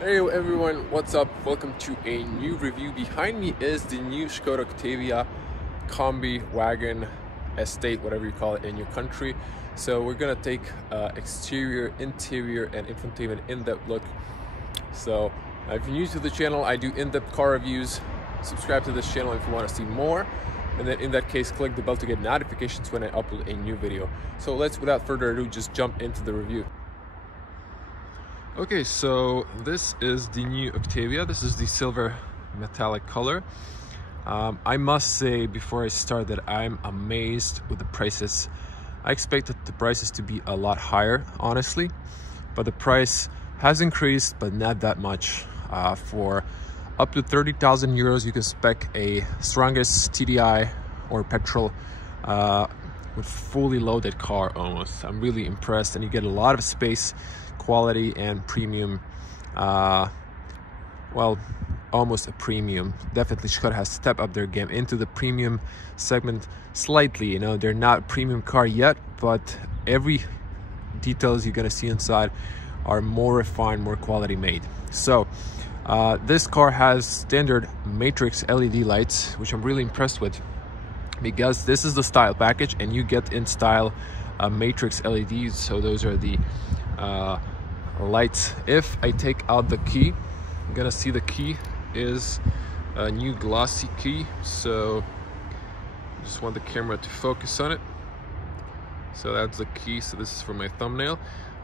Hey everyone, what's up? Welcome to a new review. Behind me is the new Škoda Octavia Combi wagon estate, whatever you call it in your country. So we're gonna take exterior, interior, and infotainment in-depth look. So if you're new to the channel, I do in-depth car reviews. Subscribe to this channel if you want to see more, and then in that case click the bell to get notifications when I upload a new video. So let's, without further ado, just jump into the review. Okay, so this is the new Octavia. This is the silver metallic color. I must say before I start that I'm amazed with the prices. I expected the prices to be a lot higher, honestly, but the price has increased, but not that much. For up to 30,000 euros, you can spec a strongest TDI or Petrol with fully loaded car almost. I'm really impressed, and you get a lot of space, quality, and premium. Well, almost a premium. Definitely Škoda has stepped up their game into the premium segment slightly. You know, they're not a premium car yet, but every details you're gonna see inside are more refined, more quality made. So this car has standard matrix LED lights, which I'm really impressed with, because this is the style package and you get in style matrix LEDs. So those are the lights. If I take out the key, I'm gonna see the key is a new glossy key. So I just want the camera to focus on it. So that's the key. So this is for my thumbnail.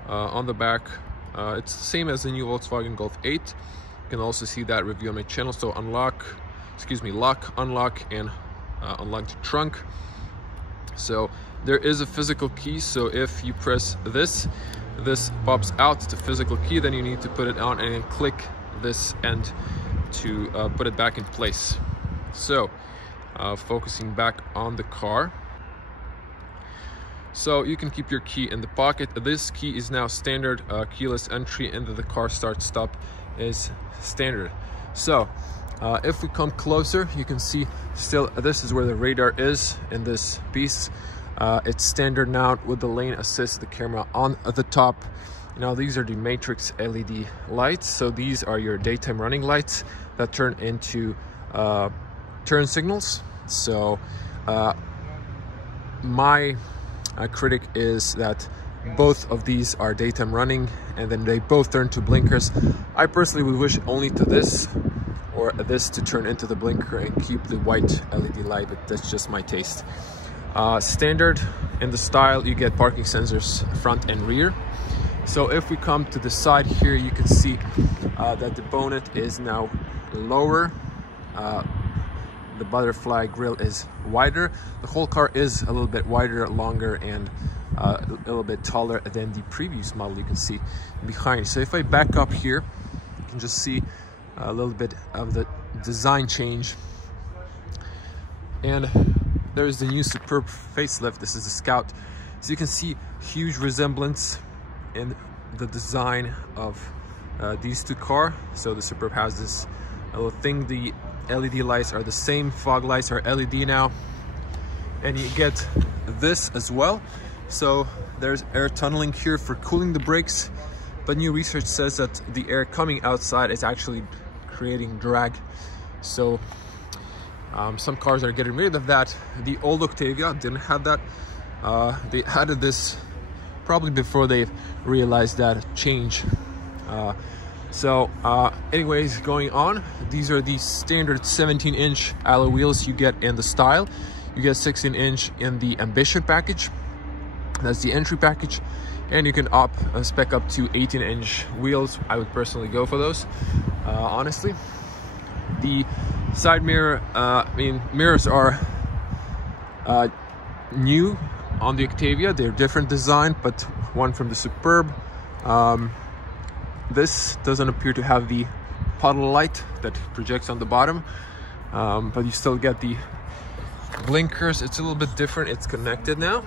On the back, it's the same as the new Volkswagen Golf 8. You can also see that review on my channel. So lock, unlock, and unlock the trunk. So there is a physical key. So if you press this pops out. It's a physical key. Then you need to put it on and then click this end to put it back in place. So focusing back on the car. So you can keep your key in the pocket. This key is now standard. Keyless entry into the car start stop is standard. So if we come closer, you can see still this is where the radar is in this piece. It's standard now with the lane assist, the camera on the top. Now these are the matrix LED lights. So these are your daytime running lights that turn into turn signals. So my critic is that both of these are daytime running and then they both turn to blinkers. I personally would wish only to this or this to turn into the blinker and keep the white LED light, but that's just my taste. Standard in the style, you get parking sensors front and rear. So if we come to the side here, you can see that the bonnet is now lower. The butterfly grille is wider. The whole car is a little bit wider, longer, and a little bit taller than the previous model you can see behind. So if I back up here, you can just see a little bit of the design change. And there's the new Superb facelift. This is the Scout. So you can see huge resemblance in the design of these two cars. So the Superb has this little thing. The LED lights are the same. Fog lights are LED now. And you get this as well. So there's air tunneling here for cooling the brakes. But new research says that the air coming outside is actually creating drag. So some cars are getting rid of that. The old Octavia didn't have that. They added this probably before they realized that change. Anyways, going on, these are the standard 17-inch alloy wheels you get in the style. You get 16-inch in the Ambition package. That's the entry package. And you can spec up to 18-inch wheels. I would personally go for those, honestly. The side mirror, mirrors are new on the Octavia. They're different design, but one from the Superb. This doesn't appear to have the puddle light that projects on the bottom, but you still get the blinkers. It's a little bit different. It's connected now.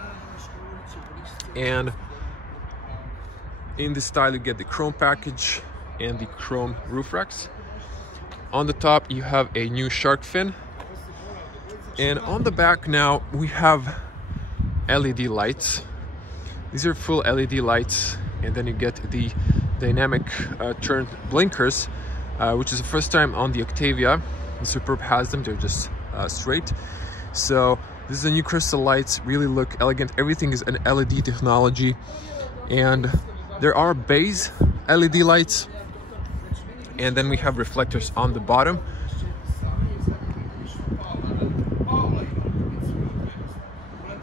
And in the style, you get the chrome package and the chrome roof racks. On the top, you have a new shark fin. And on the back now, we have LED lights. These are full LED lights. And then you get the dynamic turn blinkers, which is the first time on the Octavia. The Superb has them, they're just straight. So this is the new crystal lights, really look elegant. Everything is an LED technology, and there are base LED lights, and then we have reflectors on the bottom.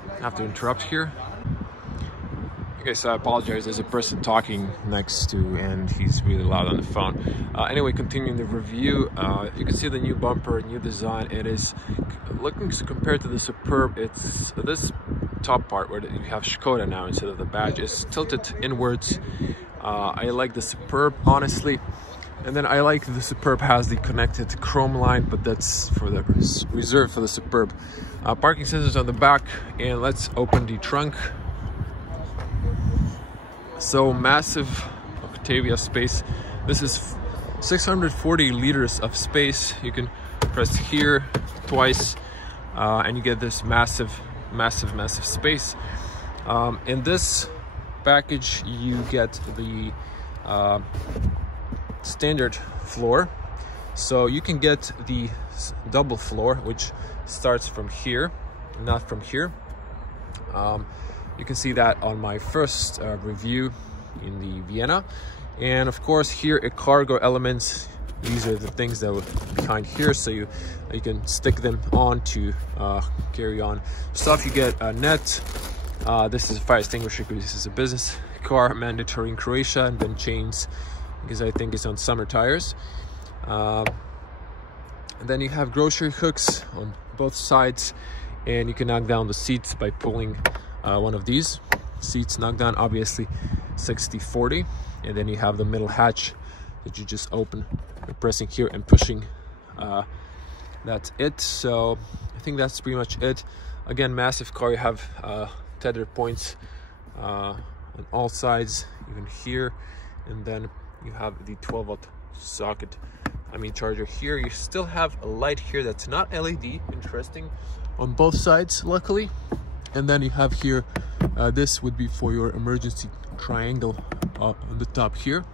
I have to interrupt here. Okay, so I apologize, there's a person talking next to, and he's really loud on the phone. Anyway, continuing the review, you can see the new bumper, new design. It is looking, compared to the Superb, it's this top part where you have Škoda now instead of the badge is tilted inwards. I like the Superb, honestly. And then I like the Superb has the connected chrome line, but that's for the reserved for the Superb. Parking sensors on the back, and let's open the trunk. So massive Octavia space. This is 640 liters of space. You can press here twice, and you get this massive space. In this package, you get the standard floor, so you can get the double floor, which starts from here, not from here. You can see that on my first review in the Vienna. And of course here a cargo elements. These are the things that were behind here, so you can stick them on to carry on stuff. You get a net. This is a fire extinguisher because this is a business car, mandatory in Croatia, and then chains because I think it's on summer tires. And then you have grocery hooks on both sides, and you can knock down the seats by pulling one of these seats. Knock down, obviously 60/40, and then you have the middle hatch that you just open by pressing here and pushing. That's it. So I think that's pretty much it. Again, massive car. You have tether points on all sides, even here, and then you have the 12-volt socket, charger here. You still have a light here that's not LED, interesting, on both sides, luckily. And then you have here, this would be for your emergency triangle on the top here,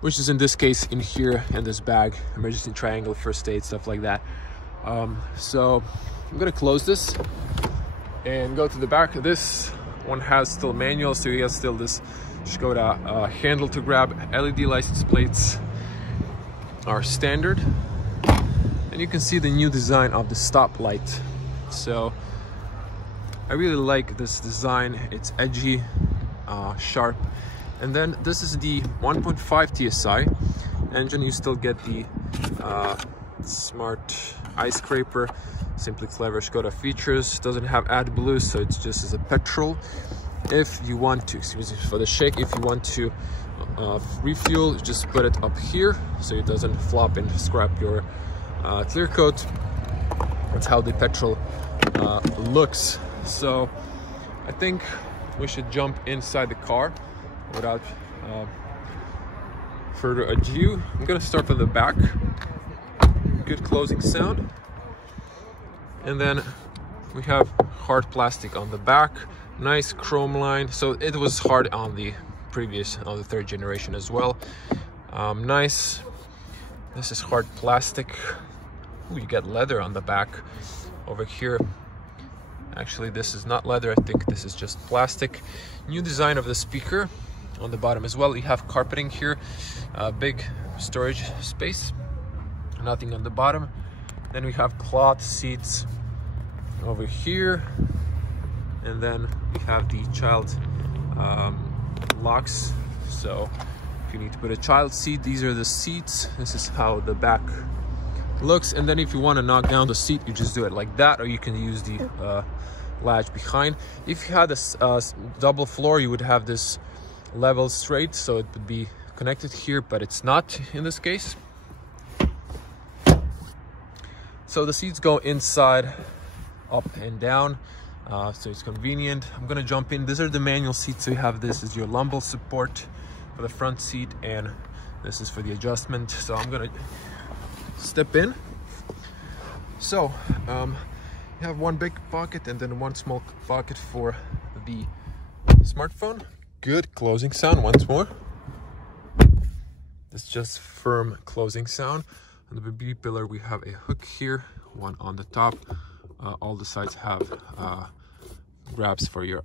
which is in this case in here in this bag, emergency triangle, first aid, stuff like that. So I'm gonna close this and go to the back. This one has still manual, so you have still this Škoda handle to grab. LED license plates are standard, and you can see the new design of the stoplight. So I really like this design. It's edgy, sharp. And then this is the 1.5 TSI engine. You still get the smart ice scraper, simply clever Škoda features. Doesn't have AdBlue, so it's just as a petrol. If you want to, excuse me for the shake, if you want to refuel, just put it up here so it doesn't flop and scrap your clear coat. That's how the petrol looks. So I think we should jump inside the car without further ado. I'm gonna start from the back. Good closing sound. And then we have hard plastic on the back, nice chrome line. So it was hard on the previous, on the third generation as well. Nice. This is hard plastic. Ooh, you get leather on the back over here. Actually, this is not leather. I think this is just plastic. New design of the speaker on the bottom as well. You have carpeting here, big storage space, nothing on the bottom. Then we have cloth seats over here, and then we have the child locks. So if you need to put a child seat, these are the seats. This is how the back looks. And then if you want to knock down the seat, you just do it like that, or you can use the latch behind. If you had a double floor, you would have this level straight, so it would be connected here, but it's not in this case. So the seats go inside, up and down, so it's convenient. I'm gonna jump in. These are the manual seats. So you have this is your lumbar support for the front seat, and this is for the adjustment. So I'm gonna step in. So you have one big pocket and then one small pocket for the smartphone. Good closing sound once more. It's just firm closing sound. On the B pillar we have a hook here, one on the top. All the sides have grabs for your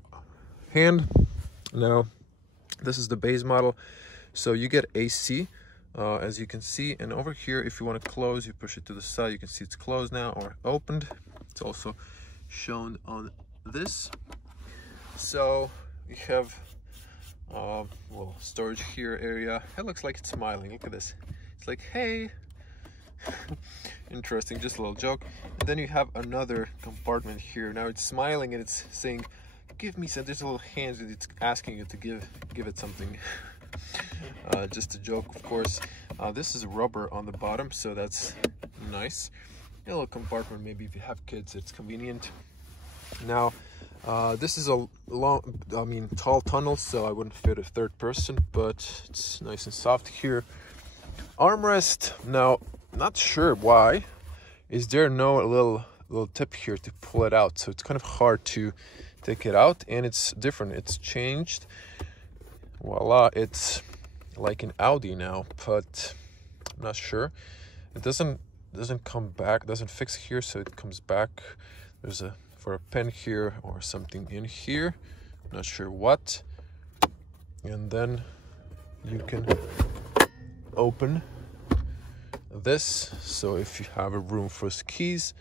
hand. Now this is the base model, so you get AC as you can see, and over here if you want to close, you push it to the side, you can see it's closed now or opened. It's also shown on this. So we have well, storage here area. It looks like it's smiling. Look at this. It's like, hey. Interesting, just a little joke. And then you have another compartment here. Now it's smiling and it's saying, give me some. There's a little hands and it's asking you to give it something. Just a joke, of course. This is rubber on the bottom, so that's nice. A little compartment, maybe if you have kids, it's convenient. Now this is a long, tall tunnel, so I wouldn't fit a third person, but it's nice and soft here. Armrest. Now, not sure why is there no little tip here to pull it out, so it's kind of hard to take it out, and it's different. It's changed. Voila, it's like an Audi now, but I'm not sure. It doesn't come back, doesn't fix here, so it comes back. There's for a pen here or something in here, not sure what. And then you can open this, so if you have a room for keys.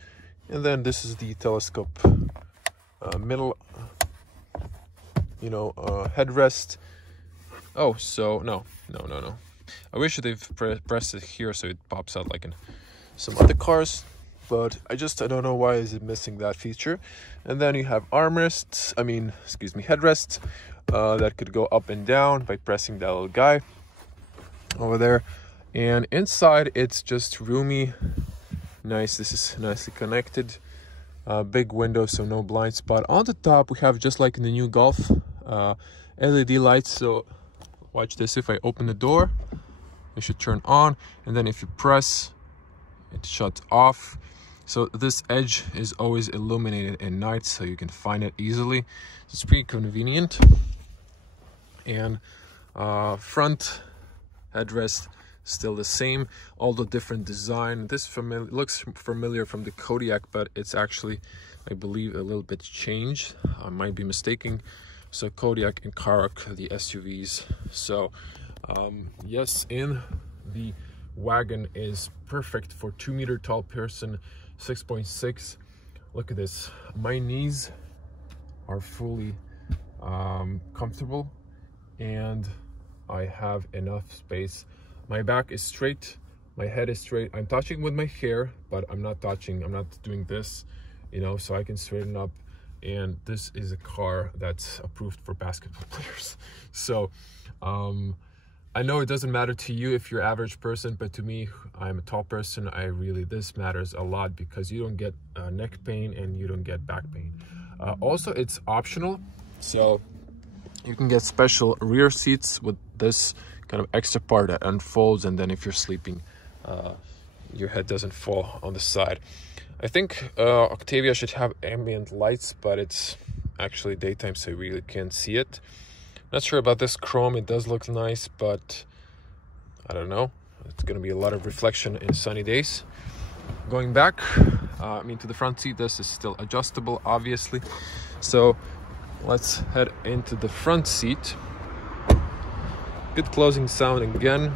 And then this is the telescope middle, headrest. Oh, so no. I wish they've pressed it here so it pops out like in some other cars, but I don't know why is it missing that feature. And then you have armrests, headrests that could go up and down by pressing that little guy over there. And inside it's just roomy, nice. This is nicely connected. Big window, so no blind spot. On the top we have, just like in the new Golf, LED lights. So watch this. If I open the door, it should turn on, and then if you press, it shuts off. So this edge is always illuminated at night, so you can find it easily. It's pretty convenient. And front headrest still the same, all the different design. This looks familiar from the Kodiaq, but it's actually, I believe, a little bit changed. I might be mistaken. So Kodiaq and Karoq, the SUVs. So yes, in the wagon is perfect for 2 meter tall person, 6.6. Look at this. My knees are fully comfortable, and I have enough space. My back is straight, my head is straight. I'm touching with my hair, but I'm not doing this, so I can straighten up. And this is a car that's approved for basketball players. So I know it doesn't matter to you if you're an average person, but to me, I'm a tall person. This matters a lot, because you don't get neck pain and you don't get back pain. Also, it's optional, so you can get special rear seats with this kind of extra part that unfolds, and then if you're sleeping, your head doesn't fall on the side. I think Octavia should have ambient lights, but it's actually daytime, so you really can't see it. Not sure about this chrome. It does look nice, but I don't know. It's going to be a lot of reflection in sunny days. Going back, to the front seat, this is still adjustable, obviously. So let's head into the front seat. Good closing sound again.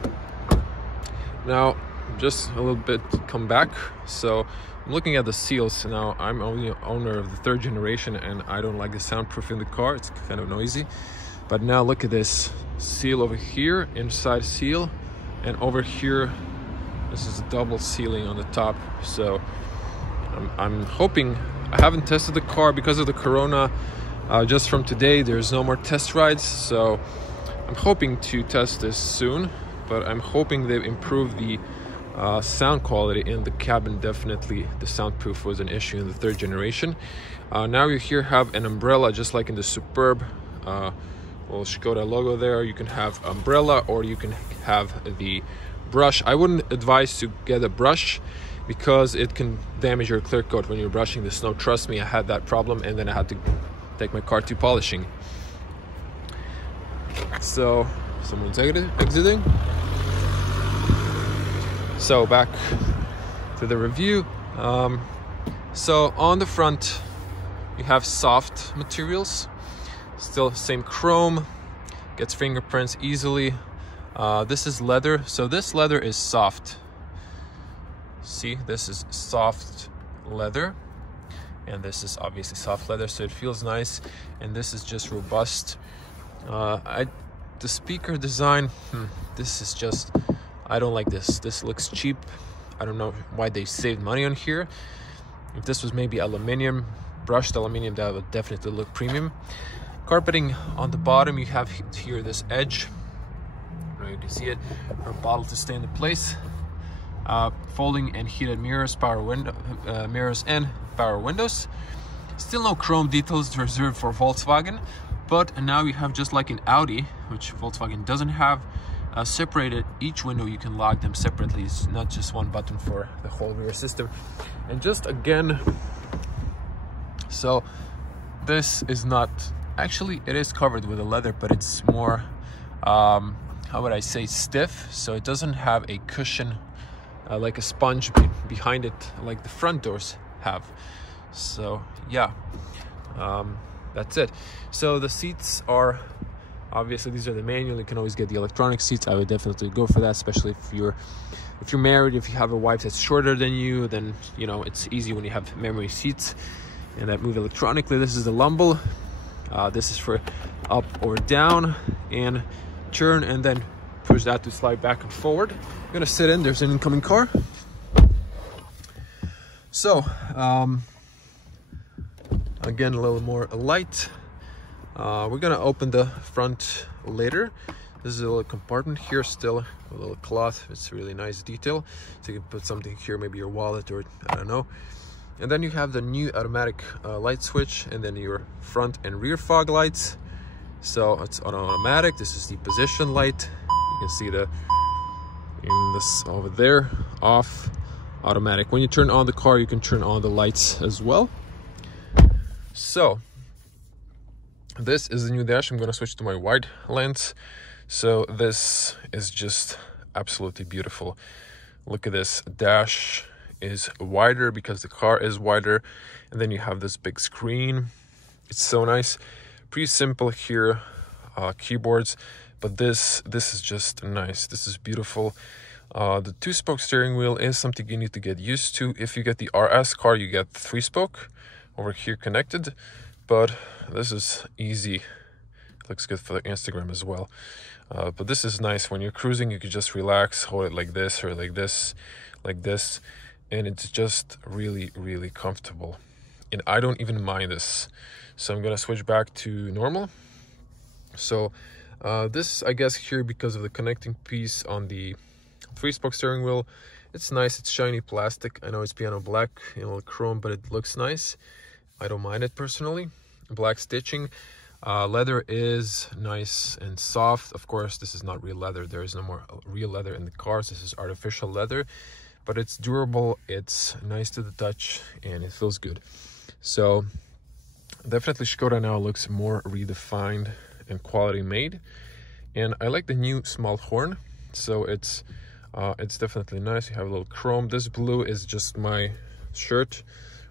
Now, just a little bit come back. So I'm looking at the seals. Now, I'm only an owner of the 3rd generation, and I don't like the soundproof in the car. It's kind of noisy. But now look at this seal over here, inside seal, and over here, this is a double sealing on the top. So I'm hoping, I haven't tested the car because of the Corona. Just from today, there's no more test rides, so I'm hoping to test this soon, but I'm hoping they've improved the sound quality in the cabin. Definitely the soundproof was an issue in the 3rd generation. Now you here have an umbrella, just like in the Superb. Little Škoda logo there. You can have umbrella, or you can have the brush. I wouldn't advise to get a brush, because it can damage your clear coat when you're brushing the snow. Trust me, I had that problem, and then I had to take my car to polishing. So someone's exiting. So back to the review. So on the front, you have soft materials, still same chrome, gets fingerprints easily. This is leather, so this leather is soft. See, this is soft leather, and this is obviously soft leather, so it feels nice. And this is just robust. The speaker design, this is just, I don't like this. This looks cheap. I don't know why they saved money on here. If this was maybe aluminum, brushed aluminum, that would definitely look premium. Carpeting on the bottom, you have here this edge. I don't know if you can see it, for a bottle to stay in place. Folding and heated mirrors, power window, mirrors and power windows. Still no chrome details reserved for Volkswagen, but now you have, just like in Audi, which Volkswagen doesn't have, separated each window. You can lock them separately. It's not just one button for the whole rear system. And just again, so this is not, actually it is covered with a leather, but it's more, how would I say, stiff. So it doesn't have a cushion like a sponge behind it, like the front doors have. So yeah, that's it. So the seats are, obviously these are the manual. You can always get the electronic seats. I would definitely go for that, especially if you're married. If you have a wife that's shorter than you, then you know it's easy when you have memory seats and that move electronically. This is the lumble. This is for up or down and turn, and then push that to slide back and forward. I'm gonna sit in. There's an incoming car. So again, a little more light. We're gonna open the front later. This is a little compartment here, still a little cloth. It's a really nice detail, so you can put something here, maybe your wallet or I don't know. And then you have the new automatic light switch, and then your front and rear fog lights. So it's automatic. This is the position light. You can see in this over there, off, automatic. When you turn on the car, you can turn on the lights as well. So this is the new dash. I'm gonna switch to my wide lens. So this is just absolutely beautiful. Look at this. Dash is wider because the car is wider, and then you have this big screen. It's so nice. Pretty simple here, keyboards, but this is just nice. This is beautiful. The 2-spoke steering wheel is something you need to get used to. If you get the RS car, you get 3-spoke over here connected, but this is easy. It looks good for the Instagram as well. But this is nice. When you're cruising, you can just relax, hold it like this or like this, and it's just really, really comfortable. And I don't even mind this. So I'm gonna switch back to normal. So this, I guess, here because of the connecting piece on the 3-spoke steering wheel, it's nice. It's shiny plastic. I know it's piano black, you know, chrome, but it looks nice. I don't mind it personally. Black stitching. Leather is nice and soft. Of course, this is not real leather. There is no more real leather in the cars. This is artificial leather, but it's durable. It's nice to the touch, and it feels good. So definitely Škoda now looks more redefined and quality made. And I like the new small horn. So it's definitely nice. You have a little chrome. This blue is just my shirt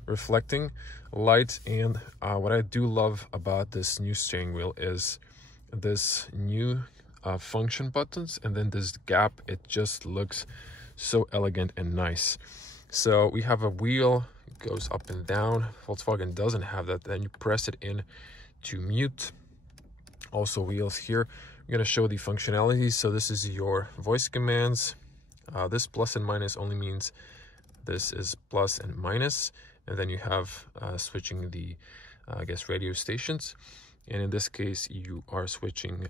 reflecting light. And what I do love about this new steering wheel is this new function buttons, and then this gap. It just looks so elegant and nice. So we have a wheel, it goes up and down. Volkswagen doesn't have that. Then you press it in to mute. Also wheels here. I'm going to show the functionalities. So this is your voice commands. This plus and minus only means this is plus and minus. And then you have switching the, I guess, radio stations. And in this case, you are switching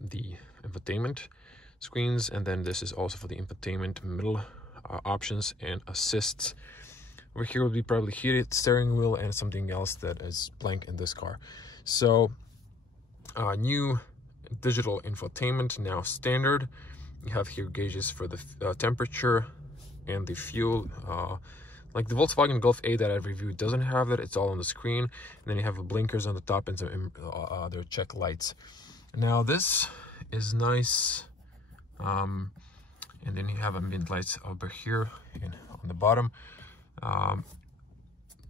the infotainment screens. And then this is also for the infotainment middle options and assists. Over here would be probably heated steering wheel and something else that is blank in this car. So new digital infotainment, now standard. You have here gauges for the temperature and the fuel. Like the Volkswagen Golf 8 that I've reviewed doesn't have that. It's all on the screen. And then you have blinkers on the top and some other check lights. Now this is nice. And then you have ambient lights over here and on the bottom.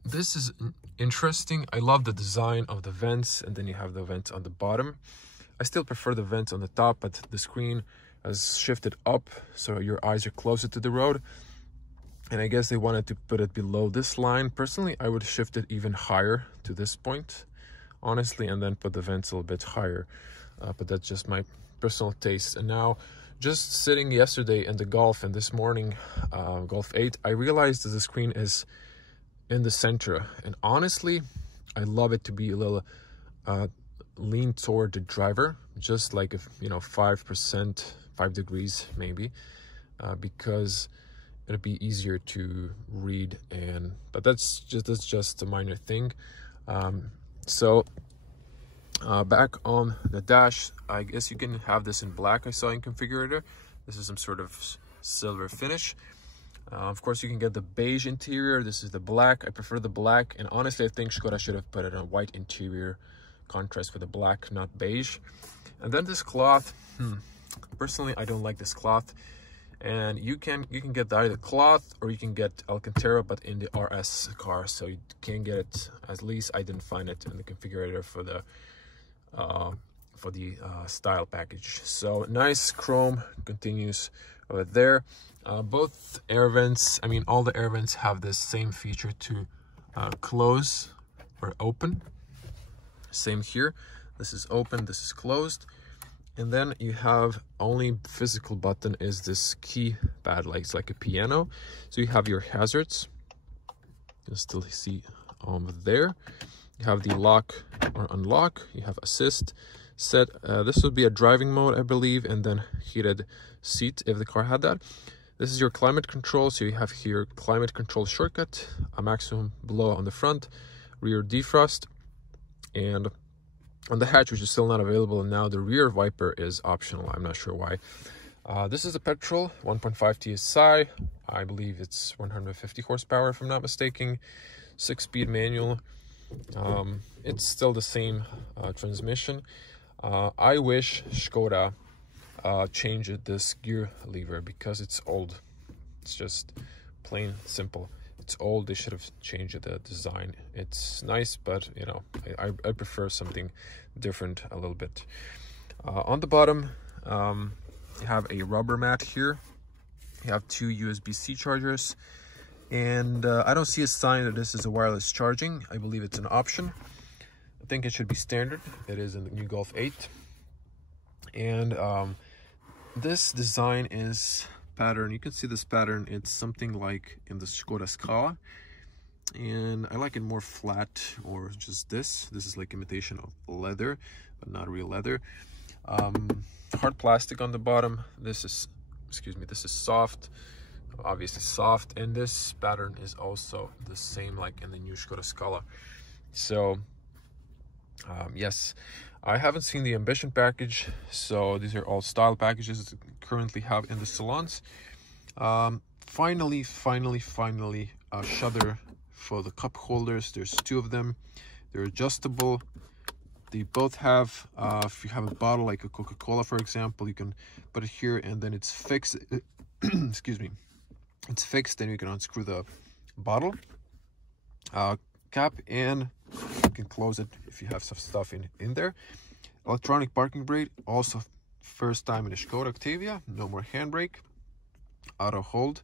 This is interesting. I love the design of the vents, and then you have the vents on the bottom. I still prefer the vents on the top, but the screen has shifted up so your eyes are closer to the road. And I guess they wanted to put it below this line. Personally, I would shift it even higher to this point, honestly, and then put the vents a little bit higher. But that's just my personal taste. And now, just sitting yesterday in the Golf and this morning, Golf 8, I realized that the screen is in the center. And honestly, I love it to be a little lean toward the driver, just like, if, you know, 5%, 5 degrees maybe, because it'll be easier to read. And but that's just a minor thing. Back on the dash, I guess you can have this in black. I saw in configurator. This is some sort of silver finish. Of course, you can get the beige interior. This is the black. I prefer the black, and honestly, I think Škoda should have put it on white interior, contrast with the black, not beige. And then this cloth. Personally, I don't like this cloth. And you can get either cloth or you can get Alcantara, but in the RS car, so you can't get it. At least I didn't find it in the configurator for the style package. So nice chrome continues over there. Both air vents, I mean, all the air vents have this same feature to close or open. Same here. This is open, this is closed. And then you have only physical button is this keypad, like it's like a piano. So you have your hazards. You'll still see over there. You have the lock or unlock. You have assist, set. This would be a driving mode, I believe, and then heated seat if the car had that. This is your climate control. So you have here climate control shortcut, a maximum blow on the front, rear defrost, and on the hatch, which is still not available, and now the rear wiper is optional. I'm not sure why. This is a Petrol 1.5 TSI. I believe it's 150 horsepower, if I'm not mistaken. 6-speed manual. It's still the same transmission. I wish Škoda changed this gear lever because it's old. It's just plain simple. It's old. They should have changed the design. It's nice, but you know, I prefer something different a little bit. On the bottom, you have a rubber mat here. You have 2 USB-C chargers, and I don't see a sign that this is a wireless charging. I believe it's an option. I think it should be standard. It is in the new Golf 8. And this design is pattern. You can see this pattern. It's something like in the Škoda Scala, and I like it more flat, or just this is like imitation of leather, but not real leather. Hard plastic on the bottom. This is soft, obviously soft, and this pattern is also the same like in the new Škoda Scala. So yes, I haven't seen the Ambition package, so these are all style packages that currently have in the salons. Finally, a shutter for the cup holders. There's 2 of them. They're adjustable. They both have, if you have a bottle like a Coca-Cola, for example, you can put it here, and then it's fixed. Excuse me. It's fixed, then you can unscrew the bottle cap, and you can close it if you have some stuff in there. Electronic parking brake, also first time in a Škoda Octavia. No more handbrake. Auto hold,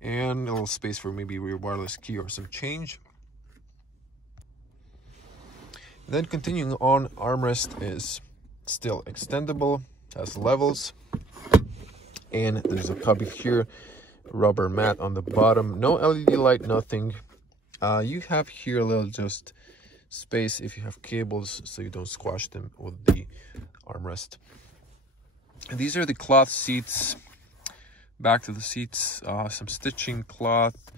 and a little space for maybe your wireless key or some change. Then continuing on, armrest is still extendable, has levels, and there's a cubby here, rubber mat on the bottom, no LED light, nothing. You have here a little just space if you have cables, so you don't squash them with the armrest. And these are the cloth seats. Back to the seats, some stitching cloth.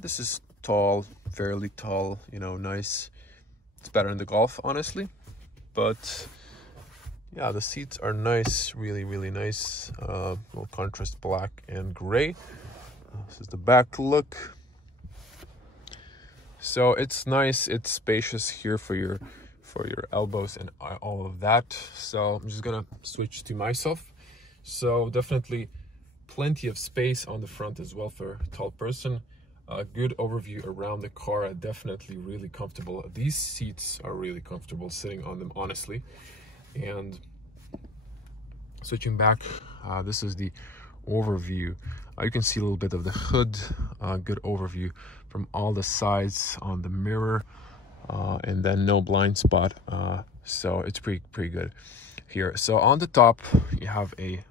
This is tall, fairly tall, you know, nice. It's better in the Golf, honestly, but yeah, the seats are nice, really nice. Little contrast black and gray. This is the back look. So it's nice, it's spacious here for your elbows and all of that. So I'm just gonna switch to myself. So definitely plenty of space on the front as well for a tall person. A good overview around the car, definitely really comfortable. These seats are really comfortable sitting on them, honestly. And switching back, this is the overview. You can see a little bit of the hood, good overview from all the sides on the mirror, and then no blind spot, so it's pretty good here. So on the top you have a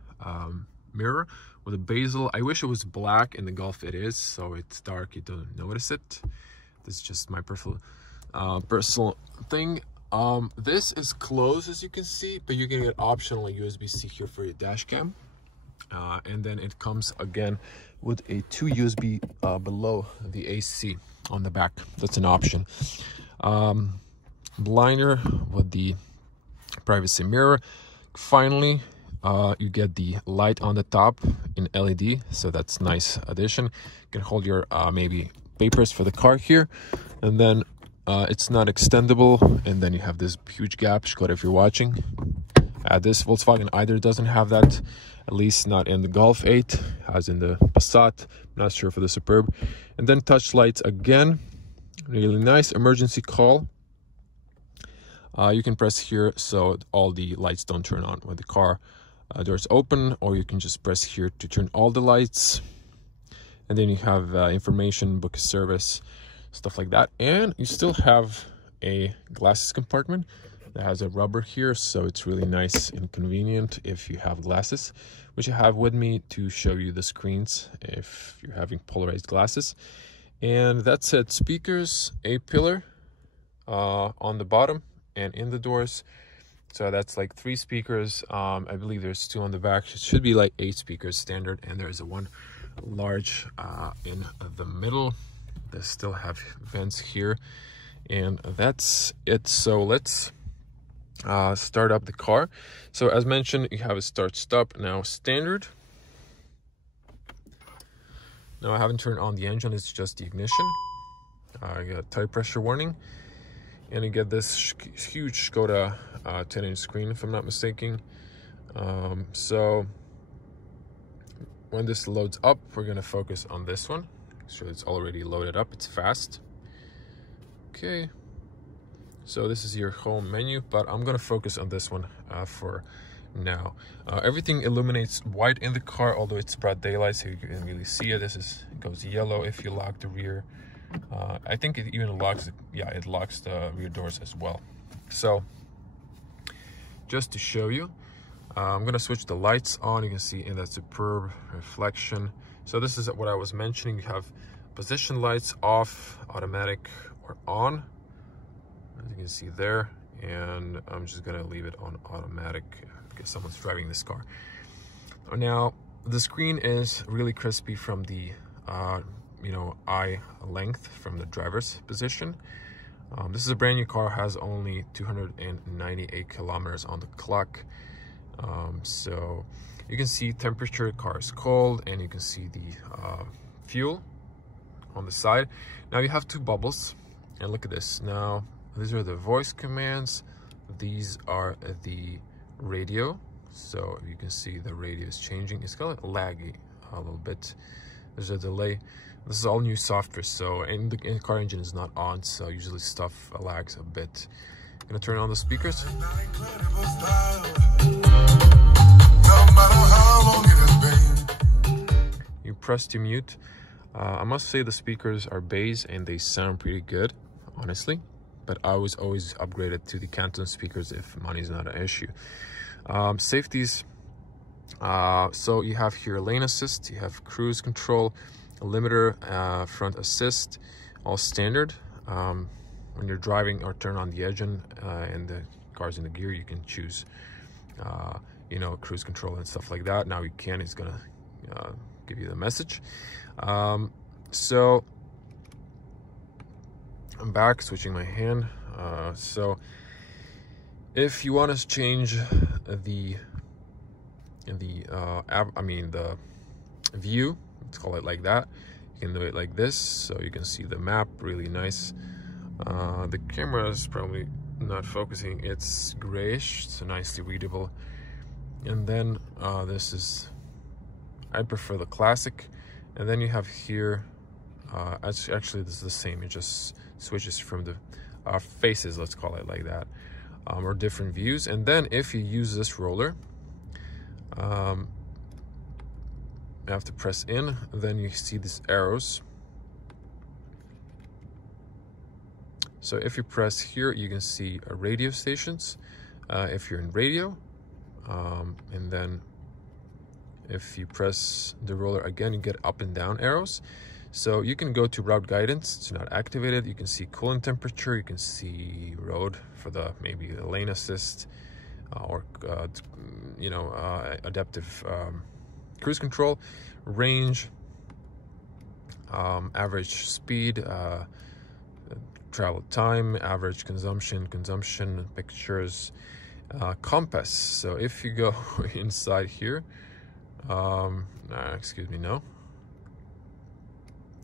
mirror with a bezel. I wish it was black. In the Golf it is, so it's dark, you don't notice it. This is just my personal thing. This is closed, as you can see, but you can get optional USB-C here for your dash cam. And then it comes again with a 2 USB below the AC on the back. That's an option. Blinder with the privacy mirror. Finally, you get the light on the top in LED, so that's nice addition. You can hold your maybe papers for the car here, and then it's not extendable, and then you have this huge gap. Škoda, if you're watching, this Volkswagen either doesn't have that, at least not in the Golf 8, as in the Passat, not sure for the Superb. And then touch lights again, really nice. Emergency call, you can press here so all the lights don't turn on when the car doors open, or you can just press here to turn all the lights. And then you have information, book a service, stuff like that. And you still have a glasses compartment that has a rubber here, so it's really nice and convenient if you have glasses, which I have with me to show you the screens if you're having polarized glasses. And that's it. Speakers, a pillar on the bottom and in the doors, so that's like 3 speakers. I believe there's 2 on the back. It should be like 8 speakers standard, and there's a 1 large in the middle. They still have vents here, and that's it. So let's start up the car. So as mentioned, you have a start stop now standard. Now I haven't turned on the engine, it's just the ignition. I got tire pressure warning, and you get this huge Škoda 10-inch screen, if I'm not mistaken. So when this loads up, we're going to focus on this one. So it's already loaded up, it's fast. Okay, so this is your home menu, but I'm going to focus on this one for now. Everything illuminates white in the car, although it's broad daylight, so you can really see it. It goes yellow if you lock the rear. I think it even locks, it locks the rear doors as well. So just to show you, I'm going to switch the lights on. You can see in that superb reflection. So this is what I was mentioning. You have position lights off, automatic, or on, as you can see there. And I'm just going to leave it on automatic because someone's driving this car. Now the screen is really crispy from the eye length from the driver's position. This is a brand new car, has only 298 kilometers on the clock. So you can see temperature, car is cold, and you can see the fuel on the side. Now you have 2 bubbles, and look at this. Now these are the voice commands, these are the radio. So you can see the radio is changing. It's kind of laggy a little bit. There's a delay. This is all new software, so and the car engine is not on, so usually stuff lags a bit. I'm gonna turn on the speakers. You press to mute. I must say the speakers are bass and they sound pretty good, honestly. But I was always upgraded to the Canton speakers if money is not an issue. Safeties. So you have here lane assist, you have cruise control, a limiter, front assist, all standard. When you're driving or turn on the engine and the car's in the gear, you can choose cruise control and stuff like that. Now you can, it's gonna give you the message. So I'm back, switching my hand. So if you want to change the view, let's call it like that, you can do it like this, so you can see the map really nice. The camera is probably not focusing, it's grayish, so nicely readable. And then this is I prefer the classic. And then you have here, actually this is the same, it just switches from the faces, let's call it like that, or different views. And then if you use this roller, you have to press in, then you see these arrows. So if you press here, you can see radio stations, if you're in radio, and then if you press the roller again, you get up and down arrows. So you can go to route guidance, it's not activated. You can see coolant temperature, you can see road for the maybe the lane assist, or you know, adaptive cruise control, range, average speed, travel time, average consumption, pictures, compass. So if you go inside here, excuse me, no.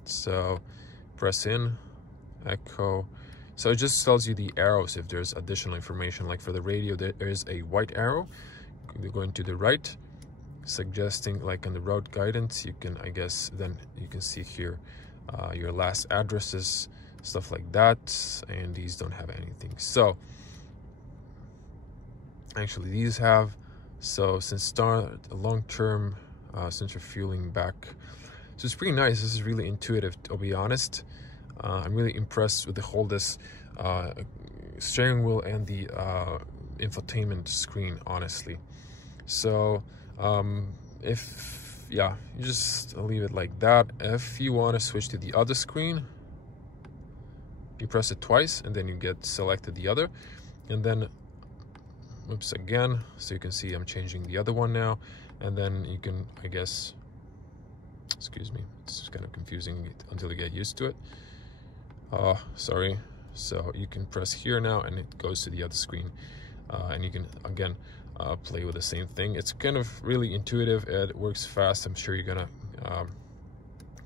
So press in, echo. So it just tells you the arrows if there's additional information. Like for the radio, there is a white arrow going to the right, suggesting, like on the route guidance, you can, I guess, then you can see here your last addresses, stuff like that. And these don't have anything. So actually these have, so since start long-term, since you're fueling back. So it's pretty nice. This is really intuitive, I'll be honest. I'm really impressed with the whole this steering wheel and the infotainment screen, honestly. So if, yeah, you just leave it like that. If you want to switch to the other screen, you press it twice and then you get selected the other, and then oops, again, so you can see I'm changing the other one now. And then you can, I guess, excuse me, it's kind of confusing until you get used to it. Sorry. So you can press here now and it goes to the other screen, and you can again play with the same thing. It's kind of really intuitive, it works fast. I'm sure you're gonna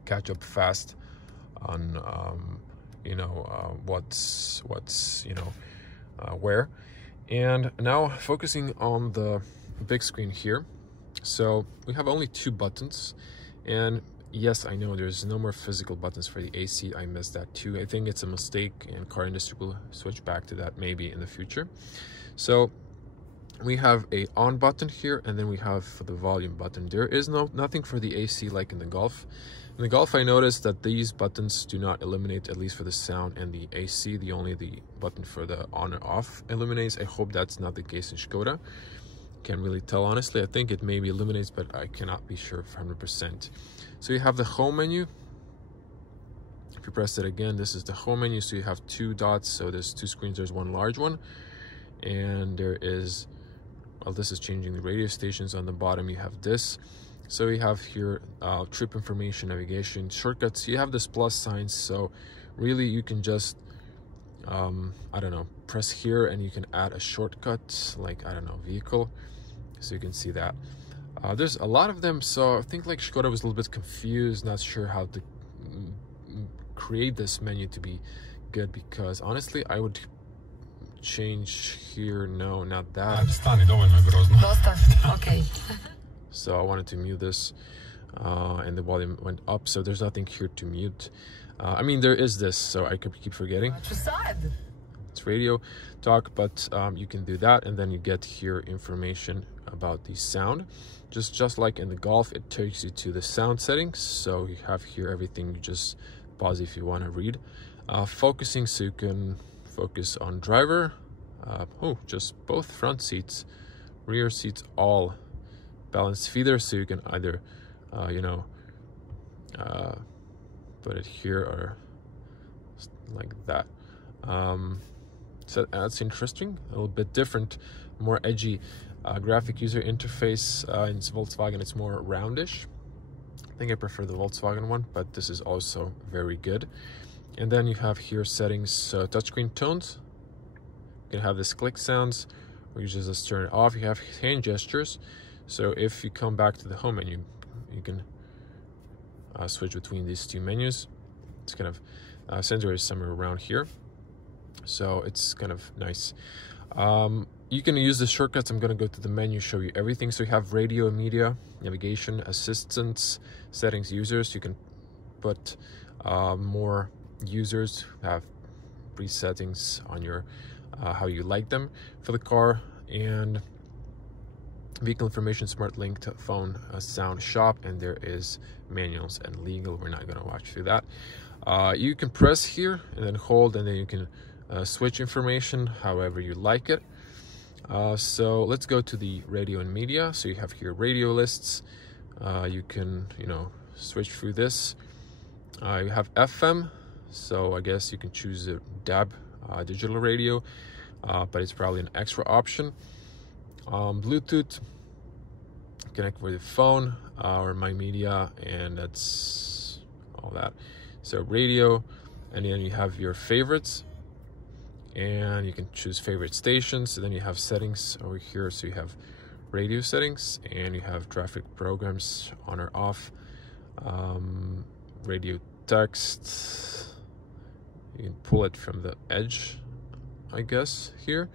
catch up fast on you know, what's you know, where. And now focusing on the big screen here. So we have only 2 buttons, and yes, I know there's no more physical buttons for the AC. I missed that too. I think it's a mistake, and car industry will switch back to that maybe in the future. So we have a on button here, and then we have for the volume button. There is nothing for the AC like in the Golf. In the Golf, I noticed that these buttons do not illuminate, at least for the sound and the AC. The button for the on or off illuminates. I hope that's not the case in Škoda. Can't really tell, honestly. I think it maybe illuminates, but I cannot be sure 100%. So you have the home menu. If you press it again, this is the home menu. So you have 2 dots. So there's 2 screens. There's one large one, and there is, well, this is changing the radio stations. On the bottom, you have this. So you have here trip information, navigation, shortcuts. You have this plus sign. So really, you can just I don't know, press here and you can add a shortcut, like, I don't know, vehicle. So you can see that. There's a lot of them, so I think like Škoda was a little bit confused, not sure how to create this menu to be good, because honestly I would change here. No, not that. Okay. So I wanted to mute this, and the volume went up, so there's nothing here to mute. I mean, there is this, so I could keep forgetting. It's radio talk, but you can do that, and then you get here information about the sound. Just like in the Golf, it takes you to the sound settings. So you have here everything. You just pause if you want to read. Focusing, so you can focus on driver. Oh, just both front seats, rear seats, all. Balanced feeder, so you can either, you know, put it here or like that. So that's interesting, a little bit different, more edgy graphic user interface. In Volkswagen, it's more roundish. I think I prefer the Volkswagen one, but this is also very good. And then you have here settings, touchscreen tones. You can have this click sounds, or you just turn it off. You have hand gestures. So if you come back to the home menu, you can switch between these 2 menus. It's kind of sensor is somewhere around here, so it's kind of nice. you can use the shortcuts. I'm going to go to the menu, show you everything. So you have radio and media, navigation, assistance, settings, users. You can put more users, have presettings on your how you like them for the car, and vehicle information, smart link to phone, sound, shop, and there is manuals and legal. We're not going to watch through that. You can press here and then hold, and then you can switch information however you like it. So let's go to the radio and media. So you have here radio lists. You can, switch through this. You have FM, so I guess you can choose a DAB, digital radio, but it's probably an extra option. Bluetooth, connect with the phone, or my media, and that's all that. So radio, and then you have your favorites, and you can choose favorite stations. And then you have settings over here. So you have radio settings, and you have traffic programs on or off, radio text. You can pull it from the edge, I guess, here,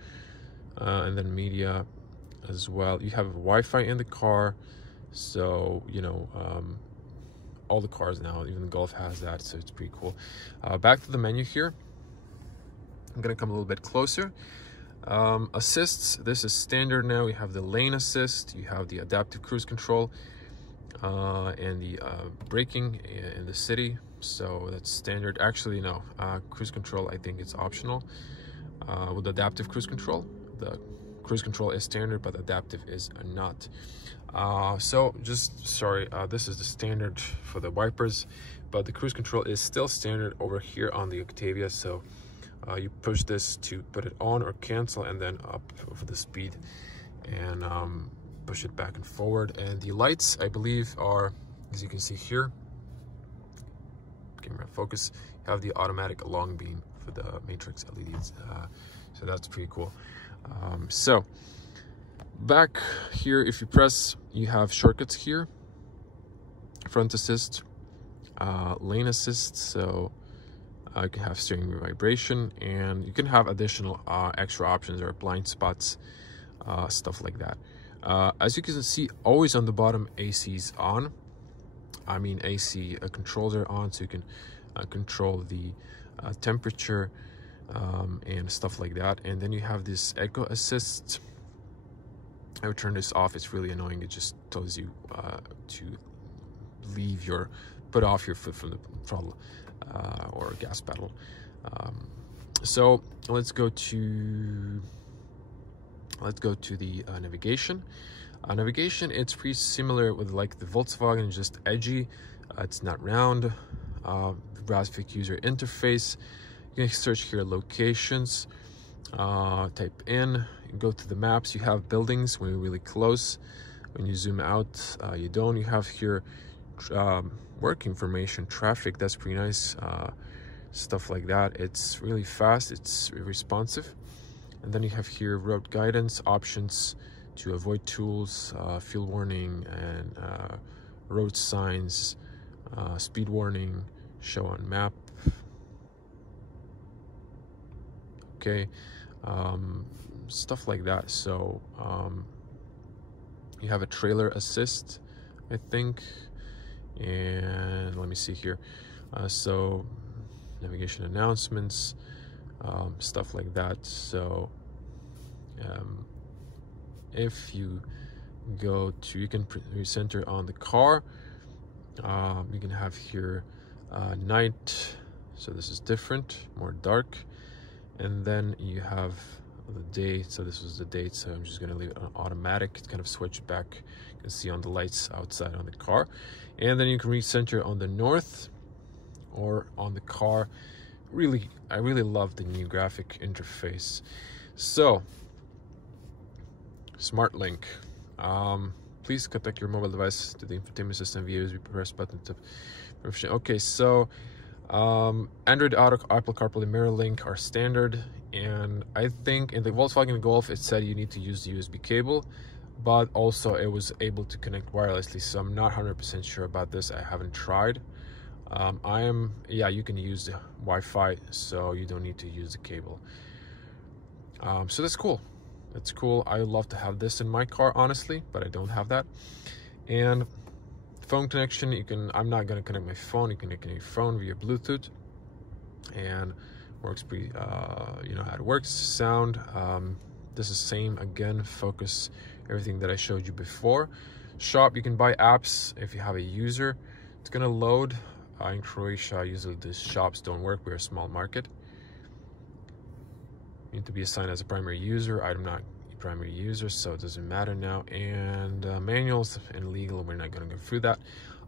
and then media as well. You have Wi-Fi in the car, so all the cars now, even the Golf has that, so it's pretty cool. Back to the menu here. I'm gonna come a little bit closer. Assists, this is standard now. You have the lane assist, you have the adaptive cruise control, and the braking in the city, so that's standard. Actually, no, cruise control, I think it's optional. With adaptive cruise control, the cruise control is standard, but adaptive is not. So just sorry, this is the standard for the wipers, but the cruise control is still standard over here on the Octavia. So you push this to put it on or cancel, and then up for the speed, and push it back and forward. And the lights, I believe, are, as you can see here, camera focus, you have the automatic long beam for the matrix LEDs, so that's pretty cool. So back here, if you press, you have shortcuts here: front assist, lane assist, so you can have steering wheel vibration, and you can have additional extra options or blind spots, stuff like that. As you can see, always on the bottom, AC is on. I mean, AC controls are on, so you can control the temperature and stuff like that. And then you have this echo assist. I would turn this off. It's really annoying. It just tells you to put off your foot from the throttle or gas pedal. So let's go to the navigation. Navigation, it's pretty similar with like the Volkswagen, just edgy. It's not round. Graphic user interface. You can search here locations, type in, go to the maps. You have buildings when you're really close. When you zoom out, you don't. You have here work information, traffic. That's pretty nice. Stuff like that. It's really fast. It's responsive. And then you have here road guidance options to avoid tools, fuel warning, and road signs, speed warning, show on map. Okay, stuff like that. So you have a trailer assist, I think, and let me see here. So navigation announcements, stuff like that. So if you go to, you can recenter on the car. You can have here night, so this is different, more dark. And then you have the date, so this was the date, so I'm just going to leave it on automatic. It's kind of switch back. You can see on the lights outside on the car. And then you can recenter on the north or on the car. I really love the new graphic interface. So smart link, please connect your mobile device to the infotainment system via USB press button to okay. So Android Auto, Apple CarPlay, Mirror Link are standard, and I think in the Volkswagen Golf it said you need to use the USB cable, but also it was able to connect wirelessly, so I'm not 100% sure about this. I haven't tried. Yeah, you can use the Wi-Fi, so you don't need to use the cable. So that's cool. That's cool. I would love to have this in my car, honestly, but I don't have that. And phone connection, you can, I'm not going to connect my phone. You can connect your phone via Bluetooth, and works pretty, you know how it works. Sound, this is same again, focus, everything that I showed you before. Shop, you can buy apps if you have a user. It's going to load. In Croatia, usually the shops don't work. We're a small market. You need to be assigned as a primary user. I'm not a primary user, so it doesn't matter now. And manuals and legal, we're not going to go through that.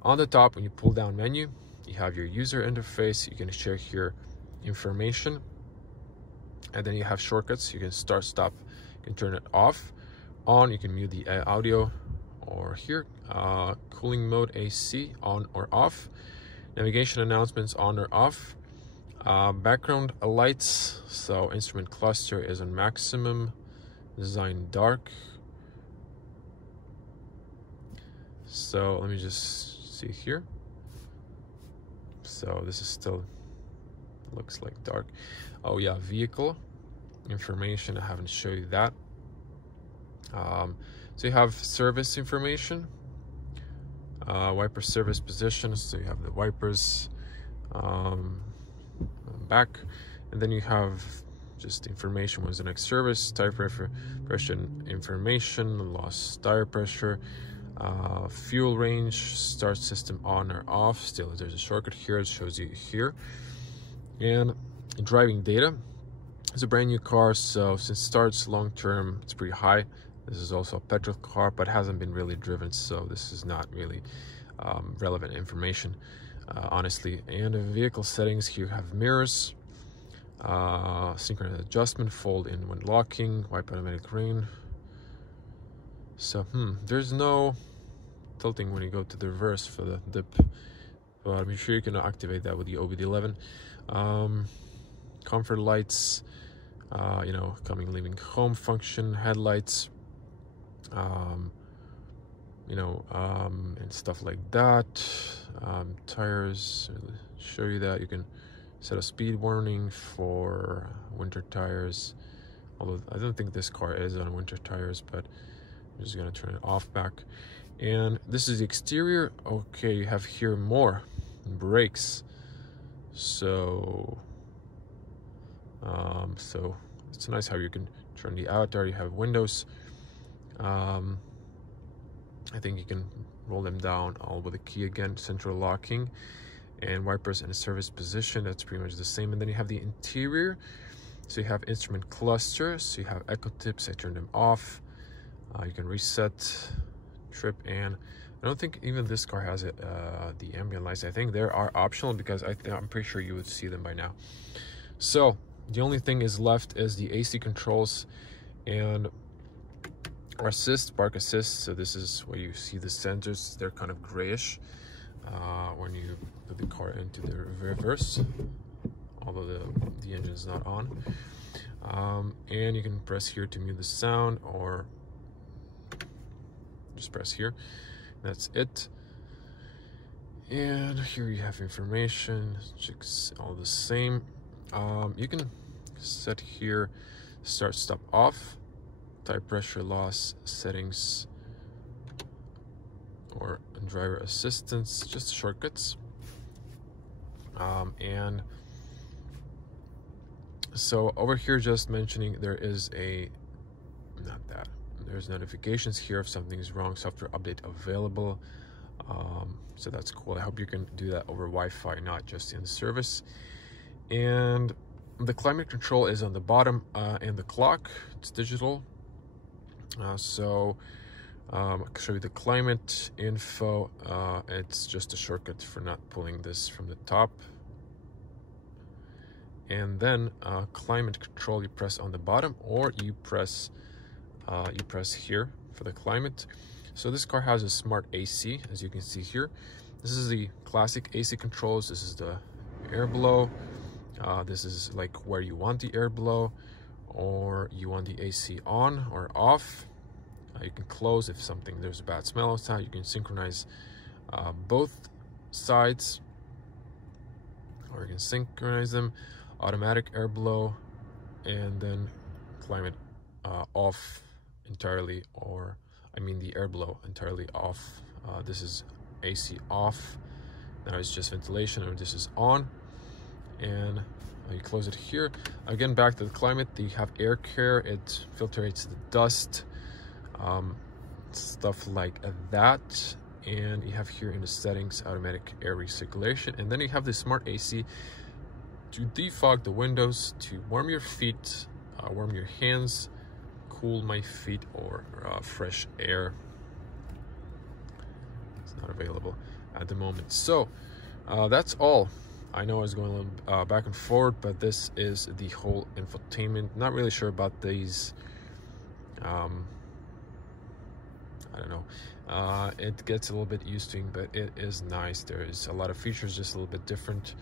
On the top, when you pull down menu, you have your user interface. You can share here information, and then you have shortcuts. You can start, stop, you can turn it off, on. You can mute the audio, or here cooling mode, AC, on or off. Navigation announcements, on or off. Background lights, so instrument cluster is on maximum, design dark. So let me just see here. So this is still looks like dark. Oh yeah, vehicle information, I haven't showed you that. So you have service information, wiper service position, so you have the wipers, back, and then you have just information, when's the next service, tire pressure information, lost tire pressure, fuel range, start system on or off. Still there's a shortcut here, it shows you here. And driving data. It's a brand new car, so since it starts long term, it's pretty high. This is also a petrol car, but hasn't been really driven, so this is not really relevant information, honestly. And the vehicle settings, here you have mirrors, synchronous adjustment, fold in when locking, wipe automatic rain. So there's no tilting when you go to the reverse for the dip, but I'm sure you can activate that with the OBD11. Comfort lights, you know, coming, leaving home function, headlights, you know, and stuff like that. Tires, show you that you can set a speed warning for winter tires, although I don't think this car is on winter tires, but I'm just gonna turn it off back. And this is the exterior. Okay, you have here more brakes, so so it's nice how you can turn the avatar. You have windows, I think you can roll them down all with a key again, central locking, and wipers in a service position. That's pretty much the same. And then you have the interior, so you have instrument cluster, so you have echo tips. I turned them off. You can reset trip, and I don't think even this car has it, the ambient lights. I think they are optional because I'm pretty sure you would see them by now. So the only thing is left is the AC controls and assist, park assist. So this is where you see the sensors. They're kind of grayish when you put the car into the reverse, although the engine is not on. And you can press here to mute the sound, or just press here. That's it. And here you have information. It's all the same. You can set here start, stop, off, tire pressure loss settings, or driver assistance, just shortcuts. And so over here, just mentioning, there is there's notifications here if something is wrong, software update available. So that's cool. I hope you can do that over Wi-Fi, not just in service. And the climate control is on the bottom, and the clock, it's digital. So I'll show you the climate info. It's just a shortcut for not pulling this from the top. And then climate control, you press on the bottom, or you press here for the climate. So this car has a smart AC, as you can see here. This is the classic AC controls. This is the air blow. This is like where you want the air blow, or you want the AC on or off. You can close if there's a bad smell outside. You can synchronize both sides, or you can synchronize them. Automatic air blow, and then climate off entirely, or I mean the air blow entirely off. This is AC off. Now it's just ventilation, or this is on. And you close it here. Again, back to the climate, you have air care. It filters the dust, stuff like that. And you have here in the settings automatic air recirculation, and then you have the smart AC to defog the windows, to warm your feet, warm your hands, cool my feet, or fresh air. It's not available at the moment. So that's all. I know I was going a little back and forth, but this is the whole infotainment. Not really sure about these. I don't know. It gets a little bit used to, but it is nice. There is a lot of features, just a little bit different.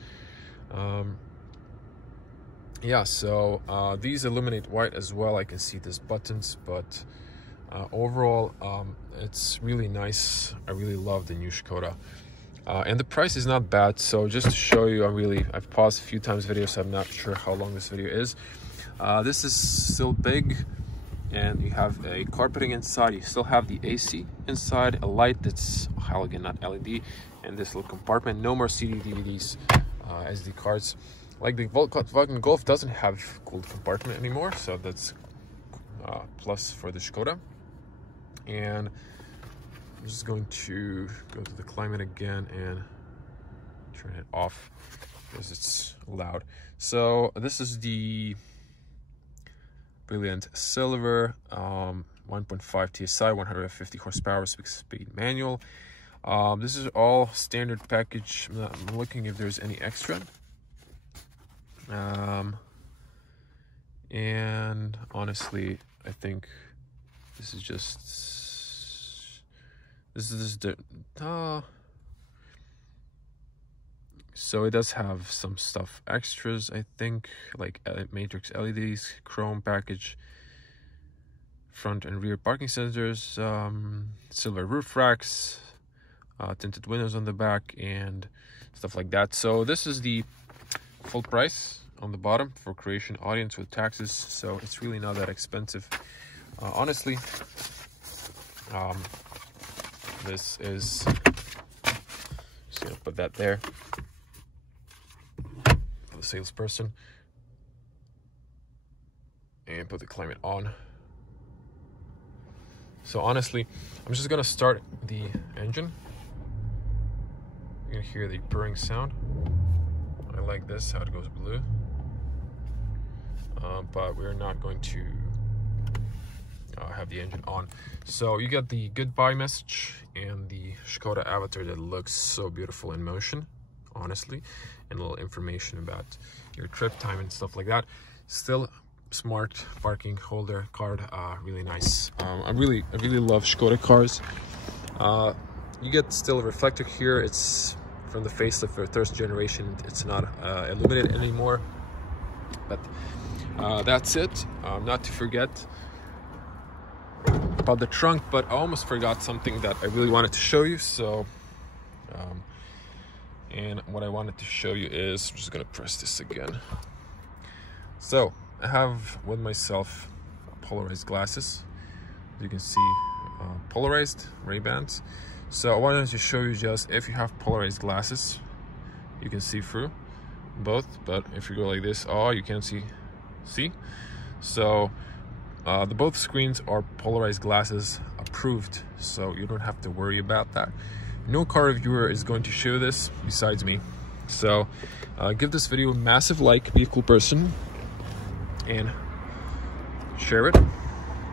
Yeah, so these illuminate white as well. I can see these buttons, but overall, it's really nice. I really love the new Škoda. And the price is not bad. So just to show you, I've paused a few times video, so I'm not sure how long this video is. This is still big, and you have a carpeting inside. You still have the AC inside, a light that's halogen, not LED, and this little compartment. No more CD, DVDs, SD cards. Like the Volkswagen Golf doesn't have cooled compartment anymore, so that's plus for the Škoda. And I'm just going to go to the climate again and turn it off because it's loud. So this is the Brilliant Silver 1.5 TSI, 150 horsepower, 6-speed manual. This is all standard package. I'm looking if there's any extra. And honestly, I think this is just, so it does have some stuff extras, I think, like matrix LEDs, chrome package, front and rear parking sensors, silver roof racks, tinted windows on the back, and stuff like that. So this is the full price on the bottom for Croatian audience with taxes, so it's really not that expensive. Honestly, this is, just gonna put that there for the salesperson and put the climate on. So honestly, I'm just gonna start the engine. You're gonna hear the purring sound. I like this, how it goes blue. But we're not going to have the engine on. So you get the goodbye message and the Škoda avatar that looks so beautiful in motion, honestly, and a little information about your trip time and stuff like that. Still smart parking holder card, really nice. I really love Škoda cars. You get still a reflector here. It's from the facelift for third generation. It's not illuminated anymore, but that's it. Not to forget about the trunk, but I almost forgot something that I really wanted to show you. So and what I wanted to show you is, I'm just gonna press this again. So I have with myself polarized glasses. You can see polarized Ray-Bans. So I wanted to show you, just if you have polarized glasses, you can see through both, but if you go like this, oh, you can't see. So the both screens are polarized glasses approved, so you don't have to worry about that. No car reviewer is going to show this besides me. So give this video a massive like, be a cool person, and share it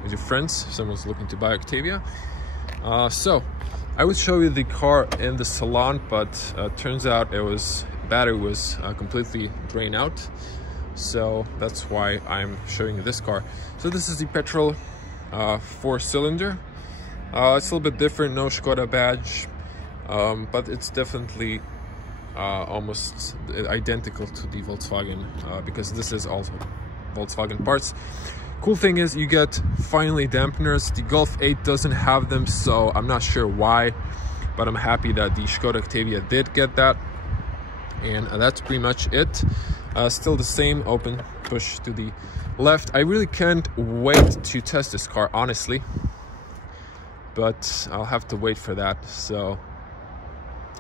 with your friends if someone's looking to buy Octavia. So I would show you the car in the salon, but turns out battery was completely drained out. So that's why I'm showing you this car. So this is the Petrol 4-cylinder. It's a little bit different, no Škoda badge, but it's definitely almost identical to the Volkswagen, because this is also Volkswagen parts. Cool thing is you get finally dampeners. The Golf 8 doesn't have them, so I'm not sure why, but I'm happy that the Škoda Octavia did get that. And that's pretty much it. Still the same open push to the left. I really can't wait to test this car, honestly, but I'll have to wait for that. So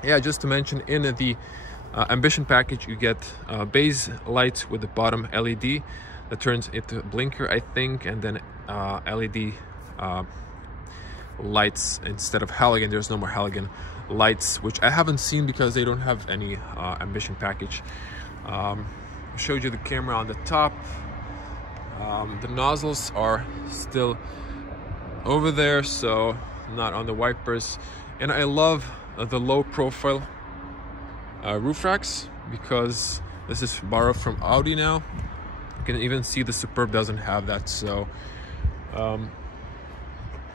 yeah, just to mention, in the Ambition package you get base light with the bottom LED that turns into blinker, I think, and then LED lights instead of halogen. There's no more halogen lights, which I haven't seen because they don't have any Ambition package. I showed you the camera on the top. The nozzles are still over there, so not on the wipers. And I love the low profile roof racks, because this is borrowed from Audi now. You can even see the Superb doesn't have that. So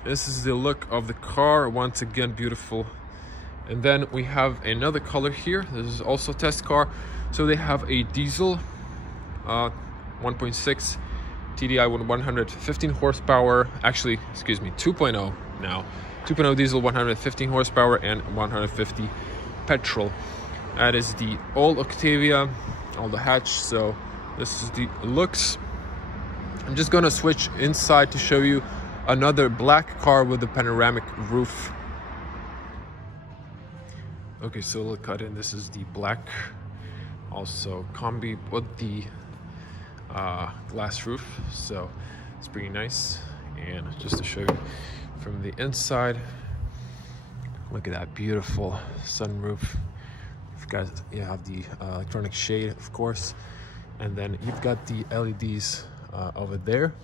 this is the look of the car. Once again, beautiful. And then we have another color here. This is also a test car. So they have a diesel 1.6 TDI with 115 horsepower. Actually, excuse me, 2.0 now. 2.0 diesel, 115 horsepower, and 150 petrol. That is the old Octavia, all the hatch. So this is the looks. I'm just gonna switch inside to show you another black car with a panoramic roof. Okay, so we'll cut in. This is the black, also Combi with the glass roof. So it's pretty nice. And just to show you from the inside, look at that beautiful sunroof. You have the electronic shade, of course, and then you've got the LEDs over there.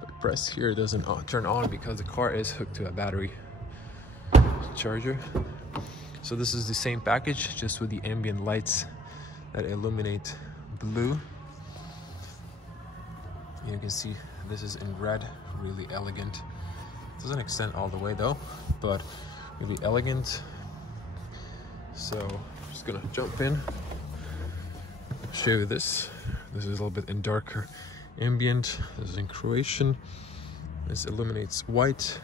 The press here doesn't turn on because the car is hooked to a battery charger. So this is the same package, just with the ambient lights that illuminate blue. You can see this is in red, really elegant. Doesn't extend all the way though, but really elegant. So I'm just gonna jump in, show you this. This is a little bit in darker ambient. This is in Croatian. This illuminates white.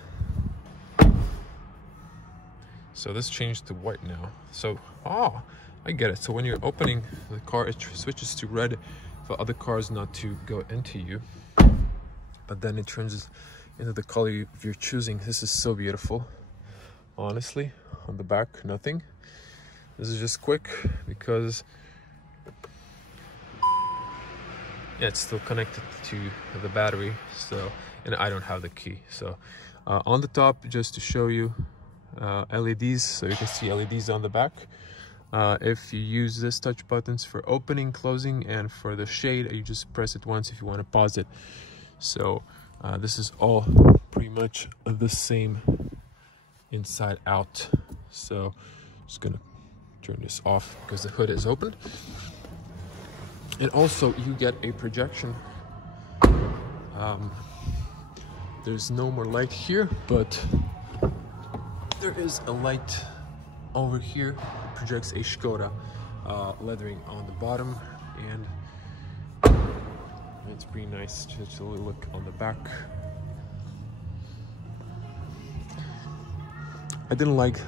So this changed to white now. So, oh, I get it. So when you're opening the car, it switches to red for other cars not to go into you. But then it turns into the color if you're choosing. This is so beautiful, honestly. On the back, nothing. This is just quick because yeah, it's still connected to the battery. So, and I don't have the key. So on the top, just to show you LEDs, so you can see LEDs on the back. If you use this touch buttons for opening, closing, and for the shade, you just press it once if you want to pause it. So this is all pretty much the same inside out. So just gonna turn this off because the hood is open. And also you get a projection. There's no more light here, but there is a light over here. It projects a Škoda lettering on the bottom, and it's pretty nice. Just a little look on the back. I didn't like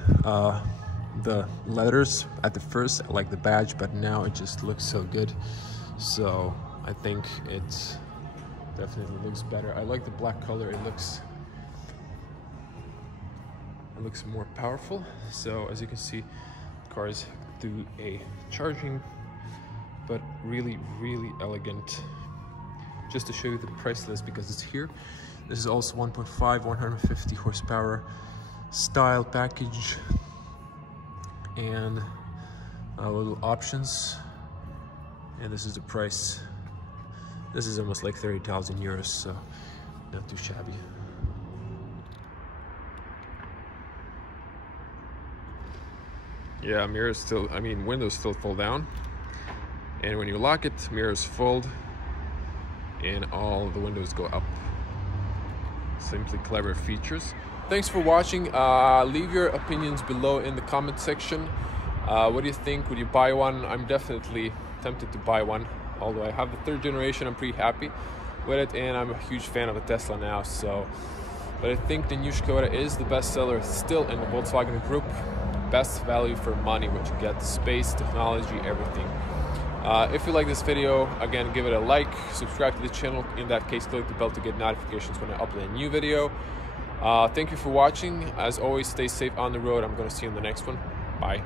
the letters at the first, like the badge, but now it just looks so good. So I think it definitely looks better. I like the black color. It looks more powerful. So as you can see, the car is through a charging, but really elegant. Just to show you the price list because it's here. This is also 1.5 150 horsepower style package, and little options, and this is the price. This is almost like 30,000 euros, so not too shabby. Yeah, mirrors still, I mean, windows still fold down, and when you lock it, mirrors fold and all the windows go up. Simply clever features. Thanks for watching. Leave your opinions below in the comment section. What do you think? Would you buy one? I'm definitely tempted to buy one. Although I have the 3rd generation, I'm pretty happy with it, and I'm a huge fan of a Tesla now. So, but I think the new Škoda is the best seller still in the Volkswagen group. Best value for money, what you get: space, technology, everything. If you like this video, again, give it a like, subscribe to the channel. In that case, click the bell to get notifications when I upload a new video. Thank you for watching. As always, stay safe on the road. I'm going to see you in the next one. Bye.